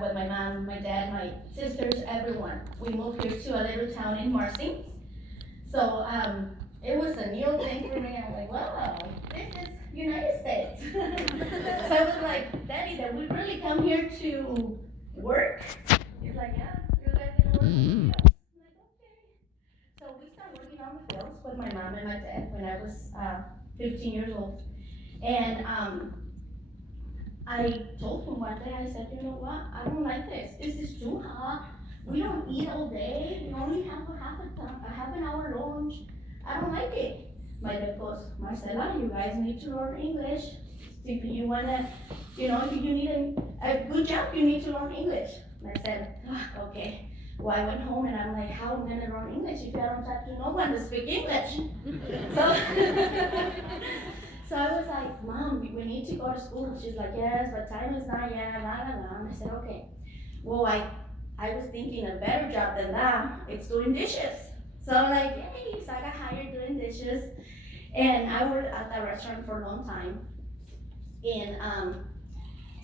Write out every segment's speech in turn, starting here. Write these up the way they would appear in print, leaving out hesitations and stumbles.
with my mom, my dad, my sisters, everyone. We moved here to a little town in Marcy. So it was a new thing for me. I'm like, wow, this is United States. So I was like, Daddy, did we really come here to work? He's like, yeah, you guys gonna work on the fields. I'm like, okay. So we started working on the fields with my mom and my dad when I was 15 years old. And I told him one day, I said, you know what, I don't like this. This is too hot. We don't eat all day. We only have a half an hour lunch. I don't like it. My dad goes, Marcela, you guys need to learn English. If you wanna, if you need a good job, you need to learn English. And I said, okay. Well, I went home and I'm like, how am I gonna learn English if I don't talk to no one to speak English? So, so I was like, Mom, we need to go to school. She's like, yes, but time is not yet, And I said, okay. Well, I was thinking a better job than that. It's doing dishes. So I'm like, yay, so I got hired doing dishes. And I worked at that restaurant for a long time. And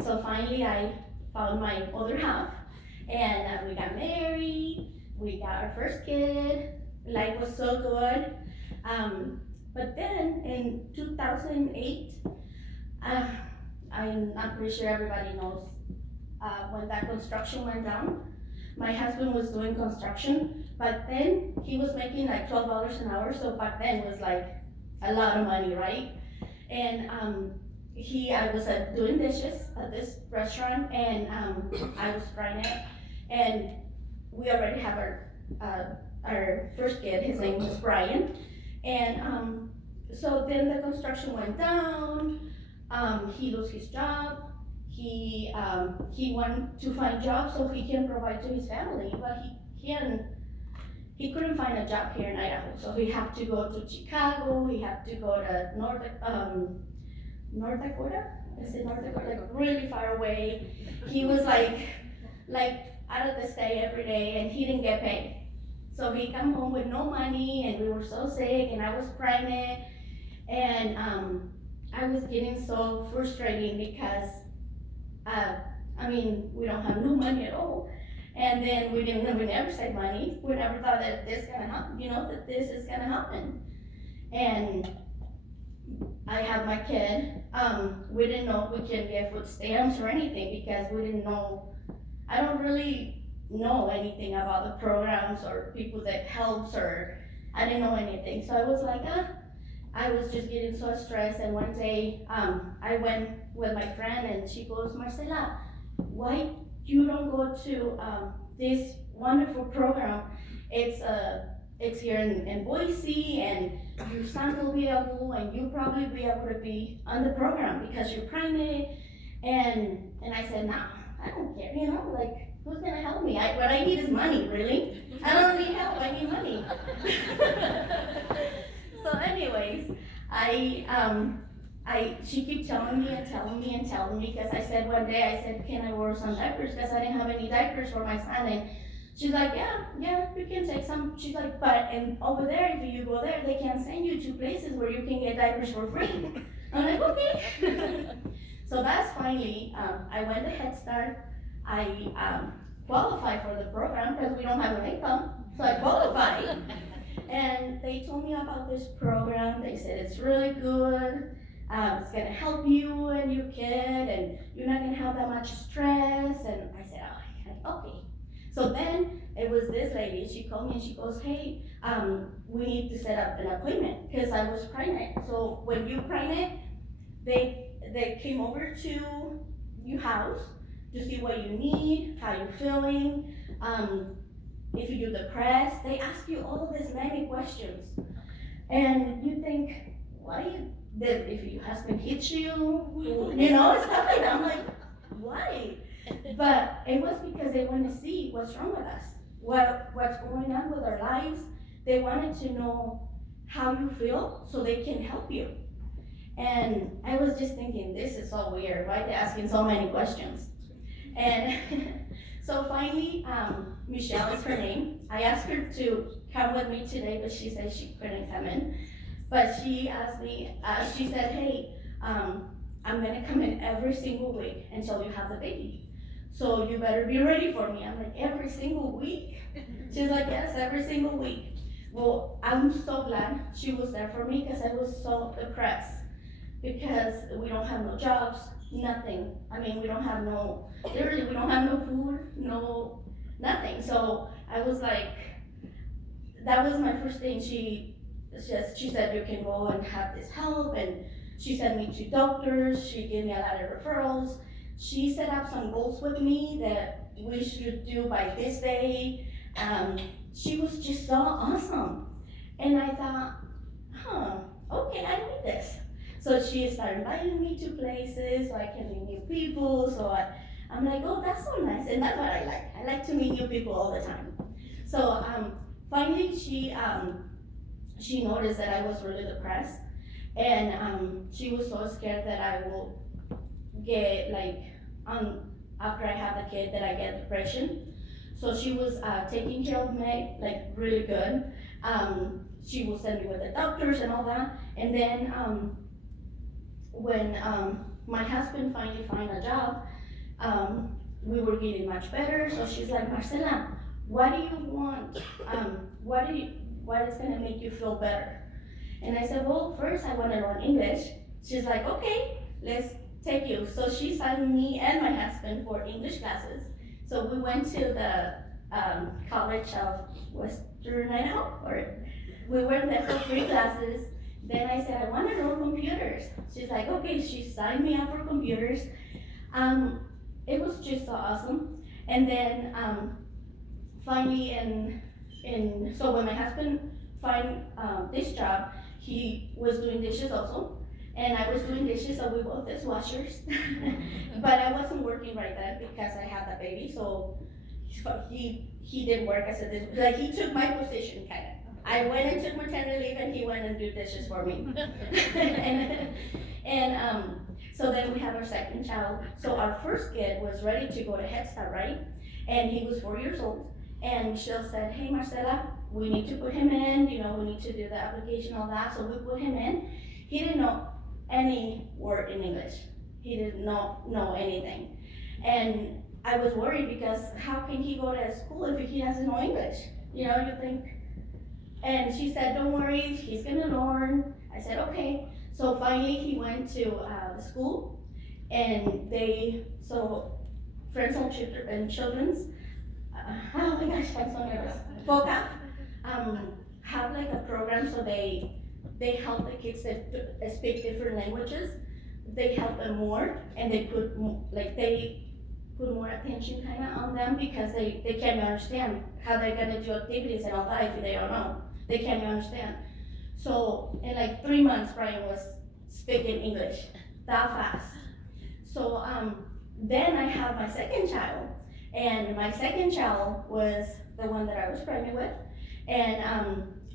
so finally I found my other half. And we got married. We got our first kid. Life was so good. But then in 2008, I'm not pretty sure everybody knows, when that construction went down, my husband was doing construction, but then he was making like $12 an hour, so back then was like a lot of money, right? And I was doing dishes at this restaurant, and I was pregnant, and we already have our first kid. His name was Brian, and so then the construction went down. He lost his job. He wanted to find jobs so he can provide to his family, but he couldn't find a job here in Idaho. So he had to go to Chicago. He had to go to North Dakota. I said North Dakota, like really far away. He was like out of the state every day, and he didn't get paid. So he come home with no money, and we were so sick, and I was pregnant, and I was getting so frustrating because we don't have no money at all. And then we never saved money. We never thought that this gonna happen, that this is gonna happen. And I have my kid. We didn't know if we can get food stamps or anything because we didn't know. I don't really know anything about the programs or people that helps, or I didn't know anything. So I was like, I was just getting so stressed. And one day, I went with my friend, and she goes, Marcela, why you don't go to this wonderful program? It's here in Boise, and your son will be able, and you'll probably be able to be on the program because you're pregnant. And I said, nah, I don't care, like, who's gonna help me? What I need is money, really. I don't need help, I need money. So anyways, she kept telling me, because I said one day, can I wear some diapers? Because I didn't have any diapers for my son. And she's like, yeah, you can take some. She's like, and over there, if you go there, they can send you to places where you can get diapers for free. I'm like, okay. So that's finally, I went to Head Start. I qualified for the program because we don't have an income, so I qualified. And they told me about this program. They said it's really good. It's gonna help you and your kid, and you're not gonna have that much stress. And I said, okay. So then it was this lady. She called me and she goes, hey, we need to set up an appointment because I was pregnant. So when you're pregnant, they came over to your house to see what you need, how you're feeling. If you do the press, they ask you all of these many questions. And you think, if your husband hits you, stuff like that. I'm like, why? But it was because they want to see what's wrong with us, what's going on with our lives. They wanted to know how you feel so they can help you. And I was just thinking, this is so weird, right? They're asking so many questions. And so finally, Michelle is her name. I asked her to come with me today, but she said she couldn't come in. But she asked me, she said, hey, I'm gonna come in every single week until you have the baby. so you better be ready for me. I'm like, every single week? She's like, yes, every single week. Well, I'm so glad she was there for me because I was so depressed because we don't have no jobs, nothing. I mean, we don't have no, literally, we don't have no food, no, nothing. So I was like, that was my first thing. She said you can go and have this help, and she sent me to doctors. She gave me a lot of referrals. She set up some goals with me that we should do by this day. She was just so awesome, and I thought, okay, I need this. So she started inviting me to places so I can meet new people. So I'm like, oh, that's so nice, and that's what I like. I like to meet new people all the time. So finally, she noticed that I was really depressed, and she was so scared that I will get after I have the kid that I get depression. So she was taking care of me like really good. She will send me with the doctors and all that, and then when my husband finally found a job, we were getting much better. So she's like, Marcela, what do you want? What is gonna make you feel better? And I said, well, first I want to learn English. She's like, okay, let's take you. So she signed me and my husband for English classes. So we went to the College of Western Idaho, or we went there for free classes. Then I said, I want to learn computers. She's like, okay, she signed me up for computers. It was just so awesome. And then finally, so when my husband found this job, he was doing dishes also, and I was doing dishes, so we both as washers. But I wasn't working right then because I had the baby, so he did work as a dish, like he took my position kind of. I went and took maternity leave, and he went and did dishes for me. and so then we have our second child. So our first kid was ready to go to IHSA, right? And he was 4 years old. And Michelle said, hey, Marcela, we need to put him in, we need to do the application, all that. So we put him in. He didn't know any word in English. He didn't know anything. And I was worried because how can he go to school if he doesn't know English? You think. And she said, don't worry, he's gonna learn. I said, okay. So finally he went to the school, and Friends and Children's, oh my gosh, I'm so nervous. FOCA have like a program, so they help the kids that speak different languages. They help them more, and they put more attention kind of on them because they can't understand how they're gonna do activities and all that if they don't know. They can't understand. So in like 3 months, Brian was speaking English that fast. So then I have my second child. And my second child was the one that I was pregnant with, and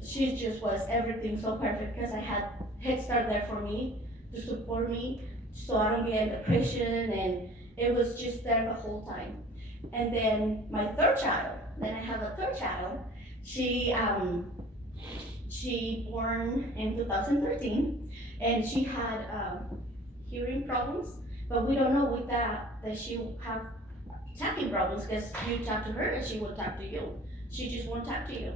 she just was everything so perfect because I had Head Start there for me to support me so I don't get in depression, and it was just there the whole time. And then my third child, then I have a third child. She born in 2013, and she had hearing problems, but we don't know with that she have talking problems because you talk to her and she will talk to you. She just won't talk to you.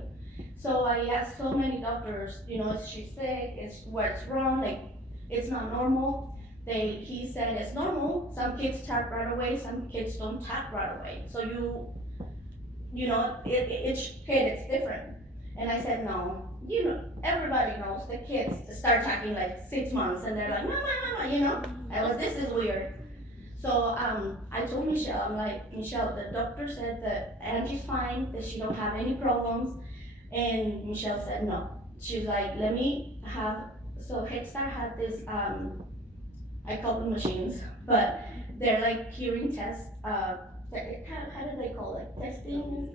So I asked so many doctors, is she sick? Is what's wrong? Like, it's not normal. He said it's normal. Some kids talk right away. Some kids don't talk right away. So each kid is different. And I said no. Everybody knows the kids start talking like 6 months, and they're like mama. I was this is weird. So I told Michelle, I'm like, Michelle, the doctor said that Angie's fine, that she don't have any problems. And Michelle said no. She's like, let me have, so Head Start had this, I call them machines, but they're like hearing tests. How do they call it? Testing?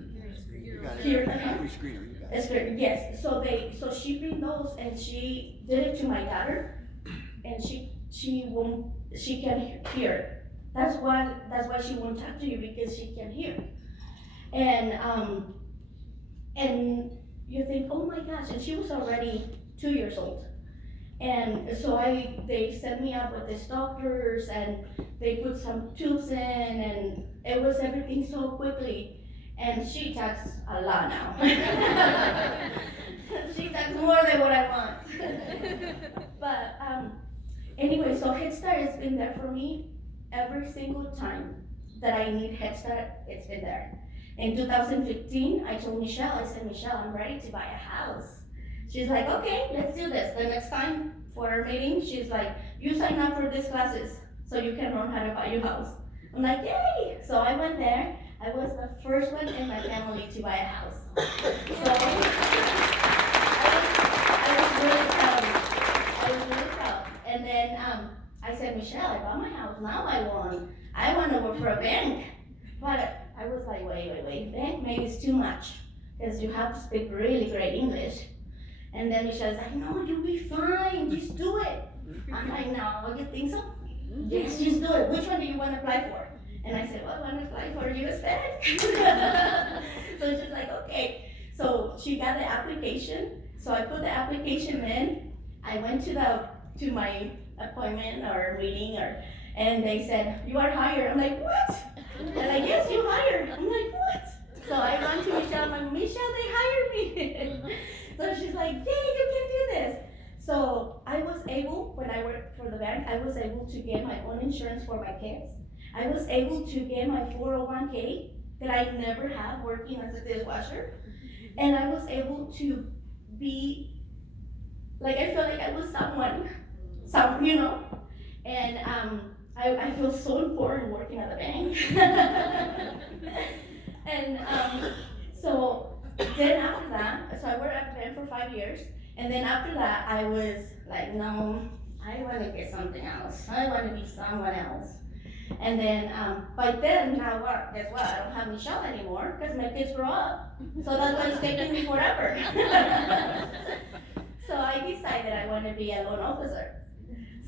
Screener. Yes. So she bring those, and she did it to my daughter, and she can hear. That's why she won't talk to you, because she can hear. And you think, oh my gosh, and she was already 2 years old. And so they set me up with these doctors, and they put some tubes in, and it was everything so quickly. And she talks a lot now. She talks more than what I want. But anyway, so Head Start has been there for me every single time that I need Head Start. It's been there. In 2015, I told Michelle, I said, Michelle, I'm ready to buy a house. She's like, okay, let's do this. The next time for our meeting, she's like, you sign up for these classes so you can learn how to buy your house. I'm like, yay! So I went there. I was the first one in my family to buy a house. So I was really proud. I was really proud. And then I said, Michelle, I bought my house. Now I want to work for a bank. But I was like, wait. Bank maybe is too much because you have to speak really great English. And then Michelle's like, no, you'll be fine. Just do it. I'm like, no, you think so? Yes, just do it. Which one do you want to apply for? And I said, well, I want to apply for US Bank. So she's like, okay. So she got the application. So I put the application in. I went to my appointment or meeting, and they said, you are hired. I'm like, what? They're like, yes, you hired. I'm like, what? So I run to Michelle. I'm like, Michelle, they hired me. So she's like, yay, you can do this. So I was able, when I worked for the bank, I was able to get my own insurance for my kids. I was able to get my 401k that I never had working as a dishwasher. And I was able to be, like, I felt like I was someone, and I feel so important working at the bank. And so then after that, so I worked at the bank for 5 years, and then after that, I was like, no, I want to get something else. I want to be someone else. And then, by then, now what? Guess what? I don't have Michelle anymore because my kids grow up. So that's why it's taking me forever. So I decided I want to be a loan officer.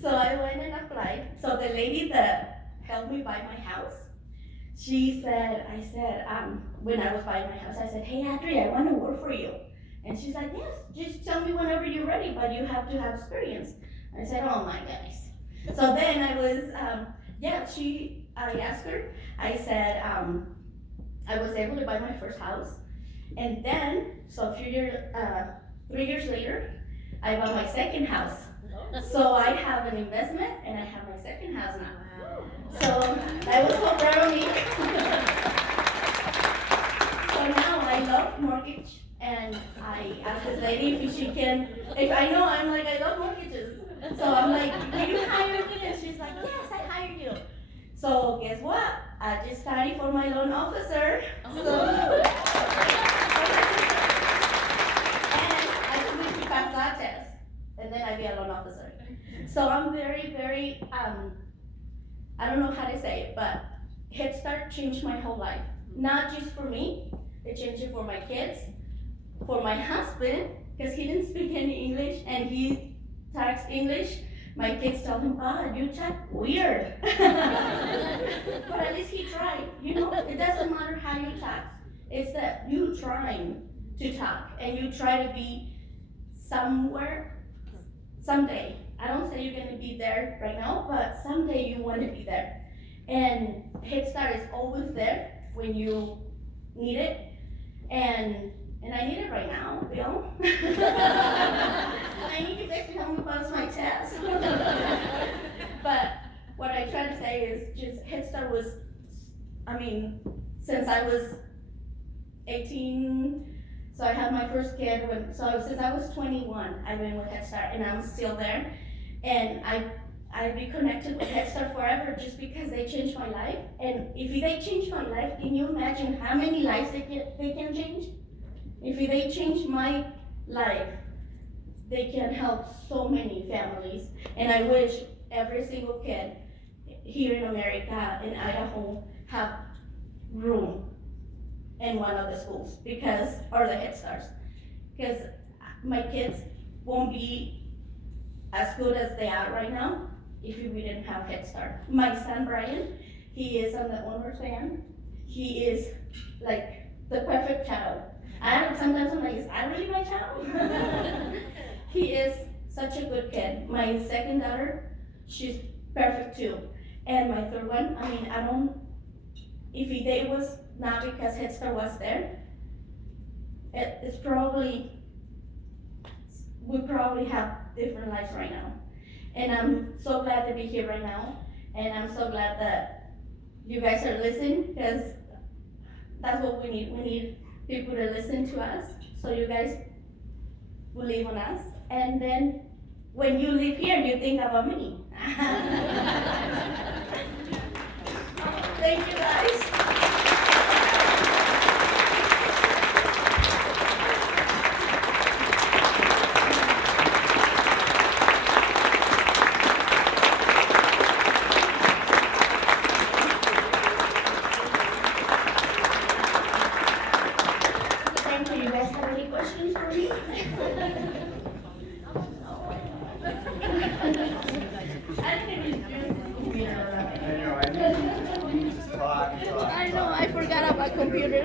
So I went and applied. So the lady that helped me buy my house, I said, when I was buying my house, I said, hey, Adri, I want to work for you. And she's like, yes, just tell me whenever you're ready, but you have to have experience. I said, oh my goodness. So then I was, I asked her, I said, I was able to buy my first house. And then, so 3 years later, I bought my second house. So I have an investment and I have my second house now. So I was so proud of me. So now I love mortgage, and I asked this lady I love mortgages. So I'm like, can you hire me? And she's like, yes, I hire you. So guess what? I just studied for my loan officer. So, and I just need to pass that test, and then I'll be a loan officer. So I'm very, very, I don't know how to say it, but Head Start changed my whole life. Not just for me, it changed it for my kids, for my husband, because he didn't speak any English, and he talks English. My kids tell him, you talk weird. But at least he tried, it doesn't matter how you talk. It's that you trying to talk, and you try to be somewhere, someday. I don't say you're gonna be there right now, but someday you wanna be there. And Head Start is always there when you need it, and I need it right now, Bill. I need you guys to help me pass my test. But what I try to say is just Head Start was, since I was 18, so I had my first kid since I was 21, I've been with Head Start, and I'm still there. And I've been connected with Head Start forever just because they changed my life. And if they change my life, can you imagine how many lives they can change? If they change my life, they can help so many families. And I wish every single kid here in America, in Idaho, have room in one of the schools or the Head Starts. Because my kids won't be as good as they are right now if we didn't have Head Start. My son Brian, he is on the owner's band. He is like the perfect child. Sometimes I'm like, is that really my child? He is such a good kid. My second daughter, she's perfect too. And my third one, I mean, I don't, if it was not because Head Start was there, it's probably, we probably have different lives right now. And I'm so glad to be here right now. And I'm so glad that you guys are listening, because that's what we need. We need people to listen to us, so you guys believe on us. And then when you leave here, you think about me. Thank you guys. Thank you. You guys have any questions for me? I didn't even use the computer. I know, I just talk. I know, I forgot about computer.